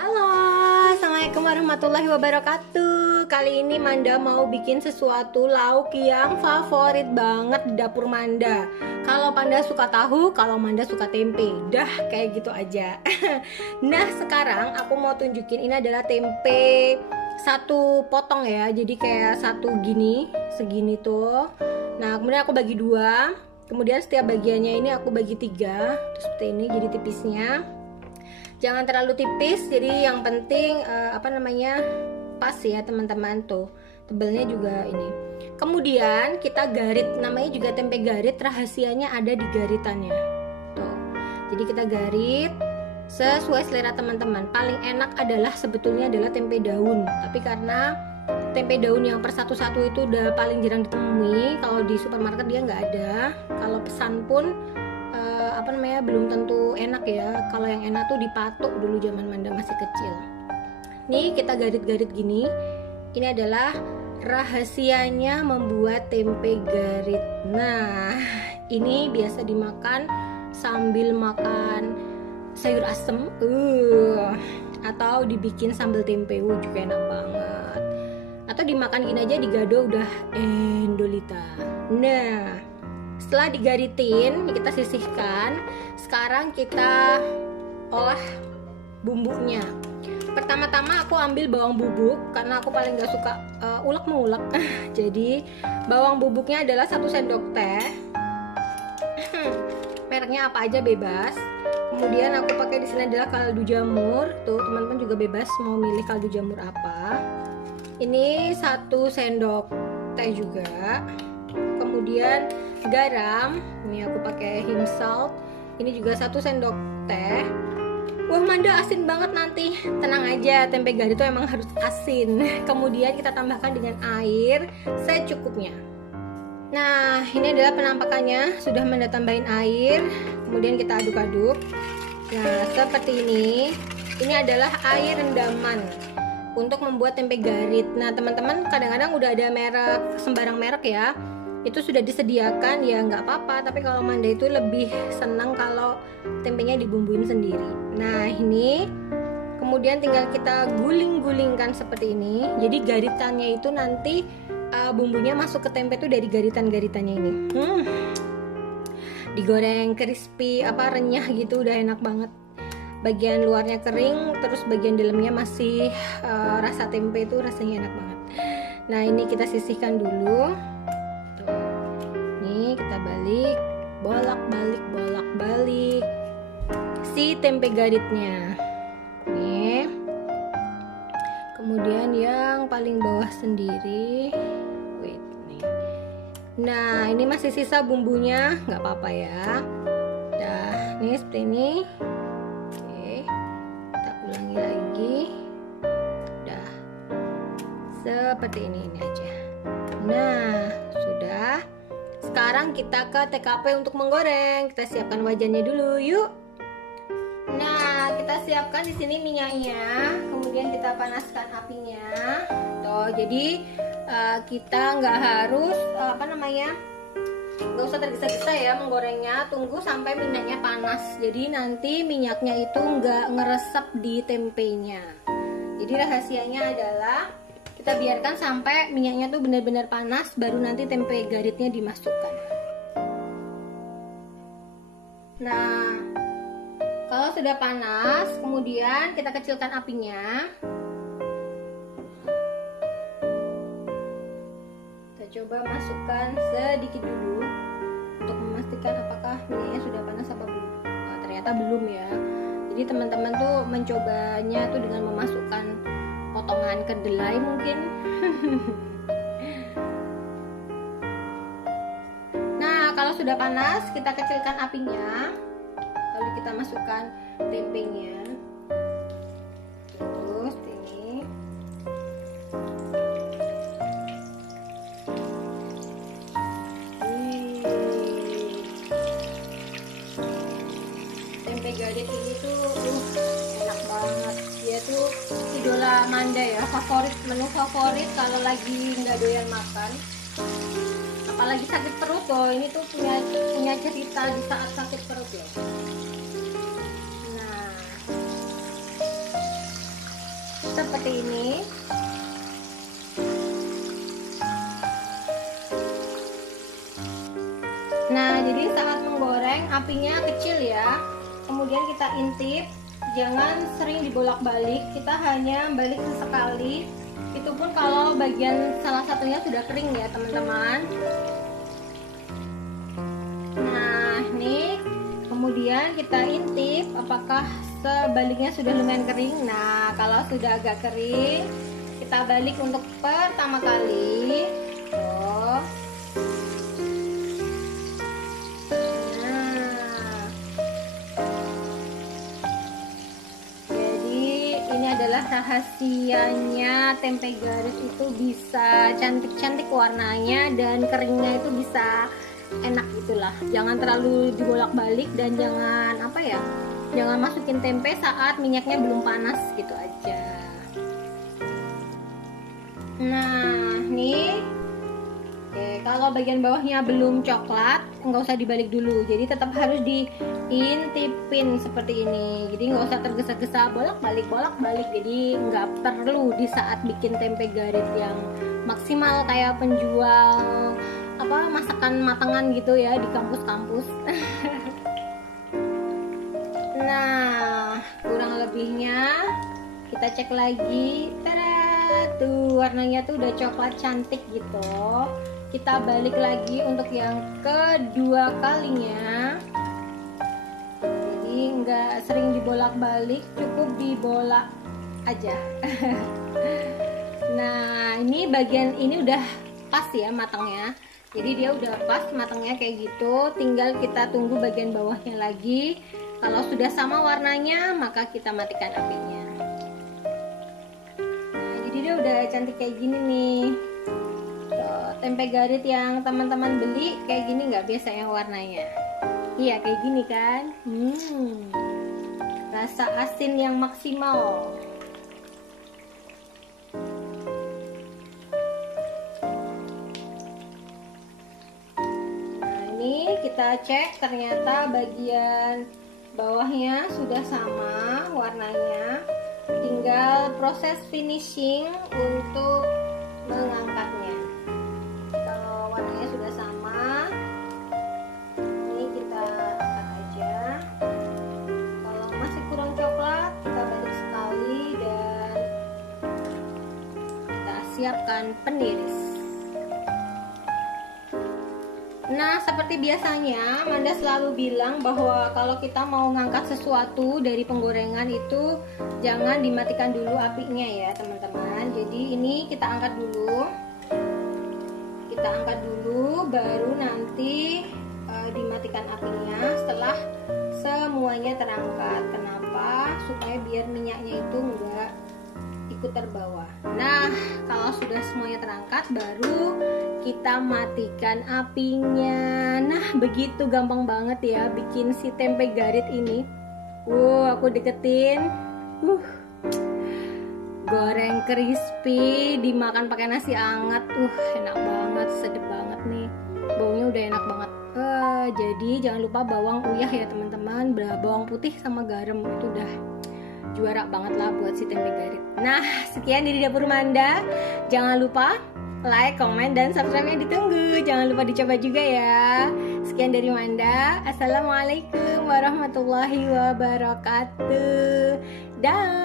Halo, assalamualaikum warahmatullahi wabarakatuh. Kali ini Manda mau bikin sesuatu lauk yang favorit banget di dapur Manda. Kalau Panda suka tahu, kalau Manda suka tempe. Dah kayak gitu aja. Nah sekarang aku mau tunjukin, ini adalah tempe satu potong ya. Jadi kayak satu gini, segini tuh. Nah kemudian aku bagi dua. Kemudian setiap bagiannya ini aku bagi tiga. Terus seperti ini jadi tipisnya. Jangan terlalu tipis, jadi yang penting pas ya teman-teman tuh. Tebelnya juga ini. Kemudian kita garit, namanya juga tempe garit, rahasianya ada di garitannya. Tuh. Jadi kita garit sesuai selera teman-teman. Paling enak adalah sebetulnya adalah tempe daun, tapi karena tempe daun yang per satu-satu itu udah paling jarang ditemui. Kalau di supermarket dia nggak ada. Kalau pesan pun belum tentu enak ya. Kalau yang enak tuh dipatuk dulu zaman Manda masih kecil. Nih kita garit-garit gini. Ini adalah rahasianya membuat tempe garit. Nah ini biasa dimakan sambil makan sayur asem atau dibikin sambal tempe juga enak banget. Atau dimakan gini aja digado udah endolita. Nah setelah digaritin, kita sisihkan. Sekarang kita olah bumbunya. Pertama-tama aku ambil bawang bubuk karena aku paling gak suka ulek mengulek. Jadi bawang bubuknya adalah 1 sendok teh. Mereknya apa aja bebas. Kemudian aku pakai di sini adalah kaldu jamur. Tuh teman-teman juga bebas mau milih kaldu jamur apa. Ini 1 sendok teh juga. Kemudian garam, ini aku pakai him salt. Ini juga 1 sendok teh. Wah Manda asin banget nanti. Tenang aja, tempe garit itu emang harus asin. Kemudian kita tambahkan dengan air secukupnya. Nah ini adalah penampakannya. Sudah Manda tambahin air. Kemudian kita aduk-aduk. Nah seperti ini. Ini adalah air rendaman untuk membuat tempe garit. Nah teman-teman kadang-kadang udah ada merek, sembarang merek ya, itu sudah disediakan ya nggak apa-apa, tapi kalau Manda itu lebih senang kalau tempenya dibumbuin sendiri. Nah ini kemudian tinggal kita guling-gulingkan seperti ini. Jadi garitannya itu nanti bumbunya masuk ke tempe itu dari garitan-garitannya ini. Digoreng crispy renyah gitu, udah enak banget. Bagian luarnya kering, terus bagian dalamnya masih rasa tempe itu rasanya enak banget. Nah ini kita sisihkan dulu. Kita balik, bolak-balik si tempe garitnya. Nih. Kemudian yang paling bawah sendiri. Wait nih. Nah, ini masih sisa bumbunya, nggak apa-apa ya. Dah, nih seperti ini. Oke. Kita ulangi lagi. Dah. Seperti ini aja. Nah, sudah. Sekarang kita ke TKP untuk menggoreng. Kita siapkan wajannya dulu, yuk. Nah, kita siapkan di sini minyaknya. Kemudian kita panaskan apinya. Tuh, jadi kita nggak harus nggak usah tergesa-gesa ya menggorengnya. Tunggu sampai minyaknya panas. Jadi nanti minyaknya itu nggak ngeresep di tempenya. Jadi rahasianya adalah kita biarkan sampai minyaknya tuh benar-benar panas, baru nanti tempe garitnya dimasukkan. Nah, kalau sudah panas, kemudian kita kecilkan apinya. Kita coba masukkan sedikit dulu untuk memastikan apakah minyaknya sudah panas apa belum. Nah, ternyata belum ya. Jadi teman-teman tuh mencobanya tuh dengan memasukkan potongan kedelai mungkin. Nah kalau sudah panas kita kecilkan apinya, lalu kita masukkan tempenya. Terus ini tempe garit ini tuh enak banget. Dia tuh idola Manda ya, menu favorit kalau lagi nggak doyan makan, apalagi sakit perut loh. Ini tuh punya cerita di saat sakit perut loh. Nah seperti ini. Nah, jadi saat menggoreng apinya kecil ya. Kemudian kita intip, jangan sering dibolak-balik, kita hanya balik sesekali. Itu pun kalau bagian salah satunya sudah kering ya teman-teman. Nah, nih kemudian kita intip apakah sebaliknya sudah lumayan kering. Nah, kalau sudah agak kering, kita balik untuk pertama kali. Tuh. Nah, jadi ini adalah rahasianya tempe garis itu bisa cantik-cantik warnanya dan keringnya itu bisa enak gitulah. Jangan terlalu dibolak-balik dan jangan jangan masukin tempe saat minyaknya belum panas gitu aja. Nah, nih oke, kalau bagian bawahnya belum coklat nggak usah dibalik dulu, jadi tetap harus diintipin seperti ini. Jadi nggak usah tergesa-gesa bolak-balik, jadi nggak perlu di saat bikin tempe garis yang maksimal kayak penjual masakan matangan gitu ya di kampus-kampus. Nah, kurang lebihnya kita cek lagi. Tada, tuh warnanya tuh udah coklat cantik gitu. Kita balik lagi untuk yang kedua kalinya. Jadi nggak sering dibolak-balik, cukup dibolak aja. Nah, ini bagian ini udah pas ya matangnya. Jadi dia udah pas matangnya kayak gitu, tinggal kita tunggu bagian bawahnya lagi. Kalau sudah sama warnanya, maka kita matikan apinya. Nah, jadi dia udah cantik kayak gini nih. Tuh, tempe garis yang teman-teman beli kayak gini nggak biasanya warnanya. Iya, kayak gini kan. Rasa asin yang maksimal. Kita cek, ternyata bagian bawahnya sudah sama warnanya, tinggal proses finishing untuk mengangkatnya. Kalau warnanya sudah sama, ini kita angkat aja. Kalau masih kurang coklat, kita balik sekali dan kita siapkan peniris. Nah, seperti biasanya Manda selalu bilang bahwa kalau kita mau ngangkat sesuatu dari penggorengan itu jangan dimatikan dulu apinya ya teman-teman. Jadi ini kita angkat dulu. Kita angkat dulu baru nanti dimatikan apinya setelah semuanya terangkat. Kenapa? Supaya biar minyaknya itu enggak ikut terbawa. Nah, kalau sudah semuanya terangkat baru kita matikan apinya. Nah, begitu gampang banget ya bikin si tempe garis ini. Aku deketin. Goreng crispy, dimakan pakai nasi hangat. Enak banget, sedap banget nih. Baunya udah enak banget. Jadi jangan lupa bawang uyah ya teman-teman. Bawang putih sama garam itu udah juara banget lah buat si tempe garis. Nah, sekian dari dapur Manda. Jangan lupa like, komen, dan subscribe-nya ditunggu. Jangan lupa dicoba juga ya. Sekian dari Manda. Assalamualaikum warahmatullahi wabarakatuh. Dah.